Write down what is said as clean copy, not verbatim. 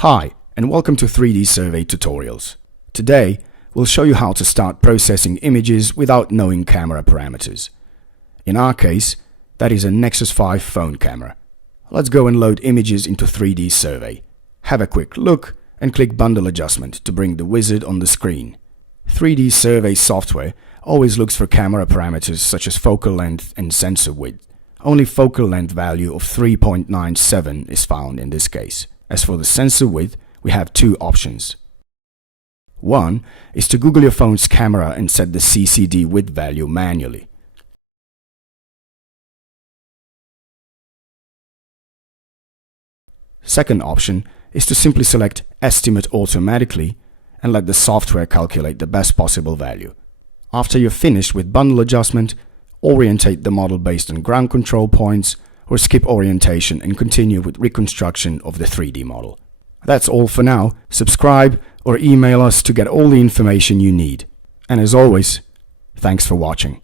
Hi, and welcome to 3Dsurvey tutorials. Today, we'll show you how to start processing images without knowing camera parameters. In our case, that is a Nexus 5 phone camera. Let's go and load images into 3Dsurvey. Have a quick look and click Bundle Adjustment to bring the wizard on the screen. 3Dsurvey software always looks for camera parameters such as focal length and sensor width. Only focal length value of 3.97 is found in this case. As for the sensor width, we have two options. One is to Google your phone's camera and set the CCD width value manually. Second option is to simply select Estimate automatically and let the software calculate the best possible value. After you're finished with bundle adjustment, orientate the model based on ground control points, or skip orientation and continue with reconstruction of the 3D model. That's all for now. Subscribe or email us to get all the information you need. And as always, thanks for watching.